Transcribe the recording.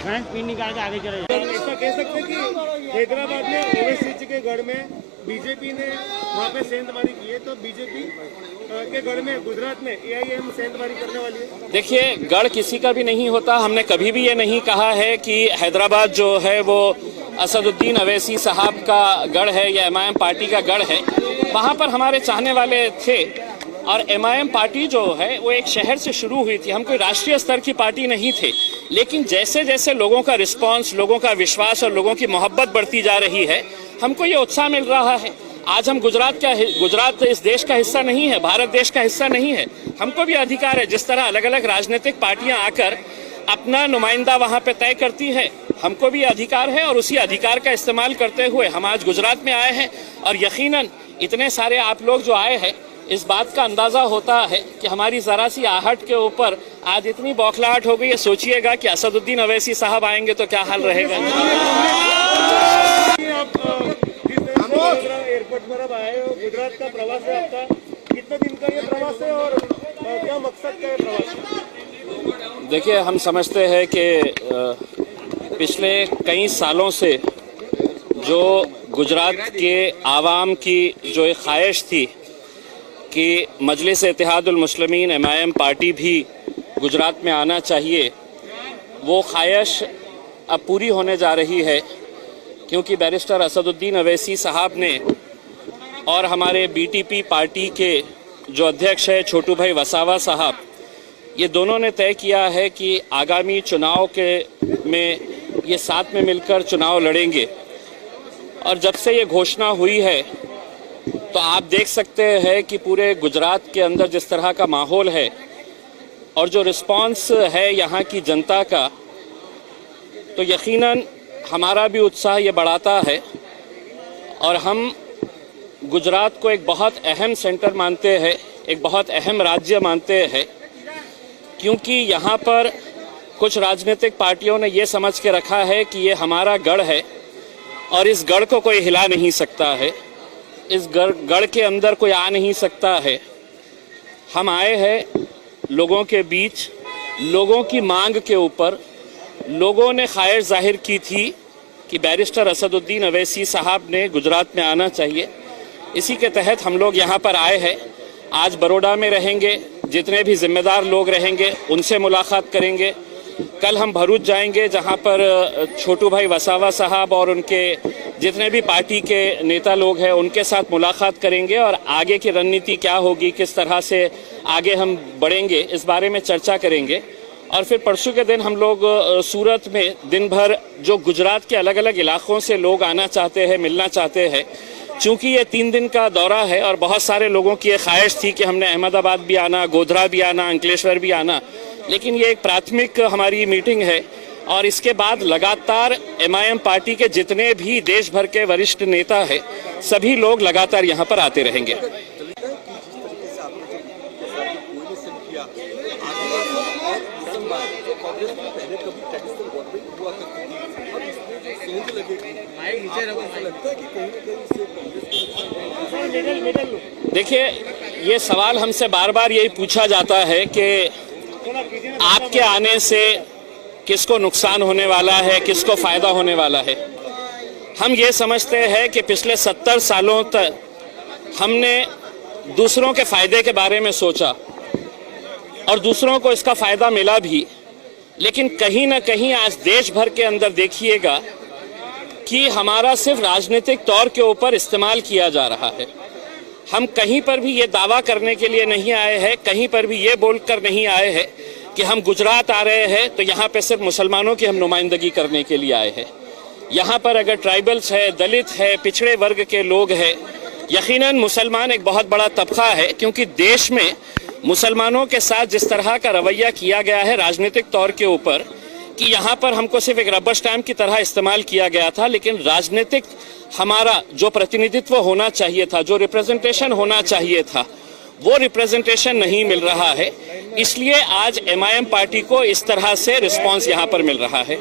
खान पीन निकाल के आगे चले जाए। ऐसा कह सकते हैं कि हैदराबाद में ओवैसी जी के गढ़ में बीजेपी ने वहाँ पे सेंधमारी की है, तो बीजेपी के गढ़ में गुजरात में AIM सेंधमारी करने वाली है। देखिए, गढ़ किसी का भी नहीं होता। हमने कभी भी ये नहीं कहा है कि हैदराबाद जो है वो असदुद्दीन अवैसी साहब का गढ़ है या MIM पार्टी का गढ़ है। वहाँ पर हमारे चाहने वाले थे और MIM पार्टी जो है वो एक शहर से शुरू हुई थी। हम कोई राष्ट्रीय स्तर की पार्टी नहीं थे, लेकिन जैसे जैसे लोगों का रिस्पांस, लोगों का विश्वास और लोगों की मोहब्बत बढ़ती जा रही है, हमको ये उत्साह मिल रहा है। आज हम गुजरात इस देश का हिस्सा नहीं है, भारत देश का हिस्सा नहीं है। हमको भी अधिकार है, जिस तरह अलग अलग राजनीतिक पार्टियां आकर अपना नुमाइंदा वहां पे तय करती है, हमको भी अधिकार है और उसी अधिकार का इस्तेमाल करते हुए हम आज गुजरात में आए हैं। और यकीनन इतने सारे आप लोग जो आए हैं, इस बात का अंदाजा होता है कि हमारी जरा सी आहट के ऊपर आज इतनी बौखलाहट हो गई है। सोचिएगा कि असदुद्दीन अवैसी साहब आएंगे तो क्या हाल रहेगा। एयरपोर्ट पर अब आए हो, गुजरात का प्रवास है आपका, कितने दिन का ये प्रवास है और क्या मकसद का ये प्रवास? देखिए, हम समझते हैं कि पिछले कई सालों से जो गुजरात के आवाम की जो एक ख्वाहिश थी कि मजलिस इत्तेहादुल मुस्लिमीन MIM पार्टी भी गुजरात में आना चाहिए, वो ख्वाहिश अब पूरी होने जा रही है, क्योंकि बैरिस्टर असदुद्दीन अवैसी साहब ने और हमारे BTP पार्टी के जो अध्यक्ष है छोटू भाई वसावा साहब, ये दोनों ने तय किया है कि आगामी चुनाव में ये साथ में मिलकर चुनाव लड़ेंगे। और जब से ये घोषणा हुई है तो आप देख सकते हैं कि पूरे गुजरात के अंदर जिस तरह का माहौल है और जो रिस्पांस है यहाँ की जनता का, तो यकीनन हमारा भी उत्साह ये बढ़ाता है। और हम गुजरात को एक बहुत अहम सेंटर मानते हैं, एक बहुत अहम राज्य मानते हैं, क्योंकि यहाँ पर कुछ राजनीतिक पार्टियों ने ये समझ के रखा है कि ये हमारा गढ़ है और इस गढ़ को कोई हिला नहीं सकता है, इस गढ़ के अंदर कोई आ नहीं सकता है। हम आए हैं लोगों के बीच, लोगों की मांग के ऊपर। लोगों ने ख्वाहिश जाहिर की थी कि बैरिस्टर असदुद्दीन अवैसी साहब ने गुजरात में आना चाहिए। इसी के तहत हम लोग यहाँ पर आए हैं। आज बड़ौदा में रहेंगे, जितने भी जिम्मेदार लोग रहेंगे उनसे मुलाकात करेंगे। कल हम भरूच जाएंगे, जहाँ पर छोटू भाई वसावा साहब और उनके जितने भी पार्टी के नेता लोग हैं उनके साथ मुलाकात करेंगे और आगे की रणनीति क्या होगी, किस तरह से आगे हम बढ़ेंगे, इस बारे में चर्चा करेंगे। और फिर परसों के दिन हम लोग सूरत में दिन भर जो गुजरात के अलग अलग इलाकों से लोग आना चाहते हैं, मिलना चाहते हैं, चूँकि ये 3 दिन का दौरा है और बहुत सारे लोगों की एक ख्वाहिश थी कि हमने अहमदाबाद भी आना, गोधरा भी आना, अंकलेश्वर भी आना, लेकिन ये एक प्राथमिक हमारी मीटिंग है। और इसके बाद लगातार MIM पार्टी के जितने भी देश भर के वरिष्ठ नेता हैं, सभी लोग लगातार यहाँ पर आते रहेंगे। देखिए, ये सवाल हमसे बार बार यही पूछा जाता है कि आपके आने से किसको नुकसान होने वाला है, किसको फ़ायदा होने वाला है। हम ये समझते हैं कि पिछले 70 सालों तक हमने दूसरों के फ़ायदे के बारे में सोचा और दूसरों को इसका फ़ायदा मिला भी, लेकिन कहीं ना कहीं आज देश भर के अंदर देखिएगा कि हमारा सिर्फ राजनीतिक तौर के ऊपर इस्तेमाल किया जा रहा है। हम कहीं पर भी ये दावा करने के लिए नहीं आए हैं, कहीं पर भी ये बोलकर नहीं आए हैं कि हम गुजरात आ रहे हैं तो यहाँ पे सिर्फ मुसलमानों की हम नुमाइंदगी करने के लिए आए हैं। यहाँ पर अगर ट्राइबल्स है, दलित है, पिछड़े वर्ग के लोग हैं, यकीनन मुसलमान एक बहुत बड़ा तबका है, क्योंकि देश में मुसलमानों के साथ जिस तरह का रवैया किया गया है राजनीतिक तौर के ऊपर, कि यहाँ पर हमको सिर्फ एक रबर स्टैम्प की तरह इस्तेमाल किया गया था, लेकिन राजनीतिक हमारा जो प्रतिनिधित्व होना चाहिए था, जो रिप्रेजेंटेशन होना चाहिए था, वो रिप्रेजेंटेशन नहीं मिल रहा है। इसलिए आज MIM पार्टी को इस तरह से रिस्पांस यहाँ पर मिल रहा है।